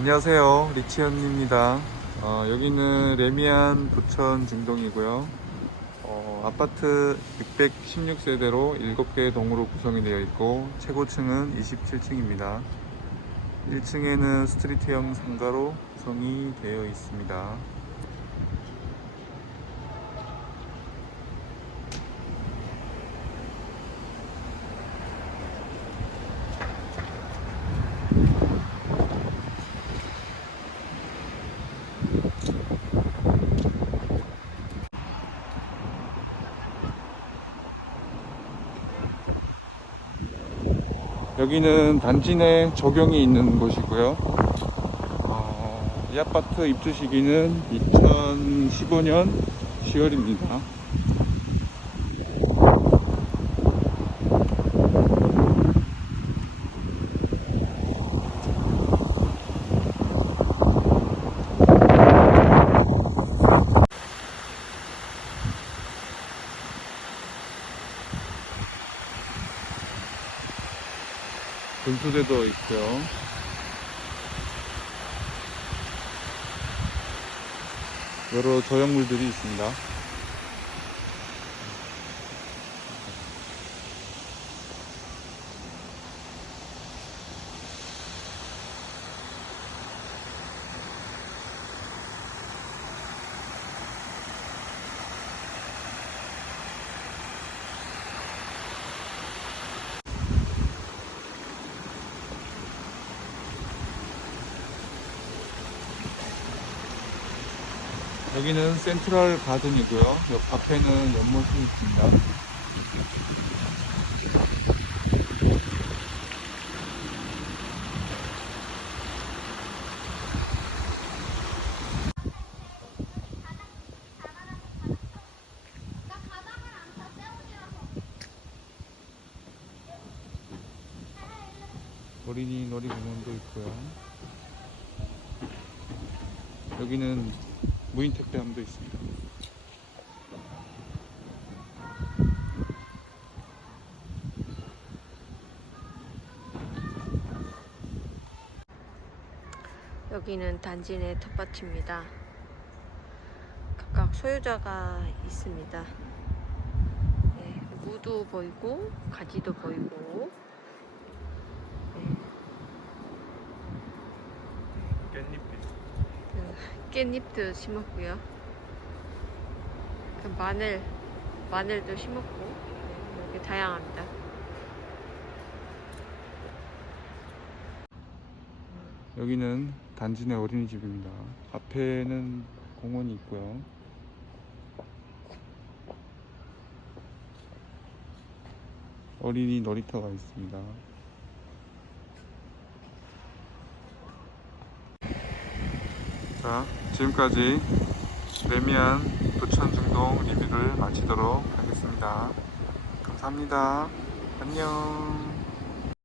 안녕하세요. 리치현입니다. 어, 여기는 레미안 부천 중동이고요. 어, 아파트 616세대로 7개의 동으로 구성이 되어 있고 최고층은 27층입니다. 1층에는 스트리트형 상가로 구성이 되어 있습니다 여기는 단지 내 적용이 있는 곳이고요. 어, 이 아파트 입주 시기는 2015년 10월입니다. 분수대도 있고요. 여러 조형물들이 있습니다. 여기는 센트럴 가든이고요. 옆 앞에는 연못이 있습니다. 어린이 놀이공원도 있고요. 여기는 무인 택배함도 있습니다. 여기는 단지 내 텃밭입니다. 각각 소유자가 있습니다. 네, 무도 보이고 가지도 보이고 네, 깻잎 그 깻잎도 심었고요. 그 마늘 마늘도 심었고 네, 이렇게 다양합니다. 여기는 단지 내 어린이집입니다. 앞에는 공원이 있고요. 어린이 놀이터가 있습니다. 자, 지금까지 레미안 부천중동 리뷰를 마치도록 하겠습니다. 감사합니다. 안녕.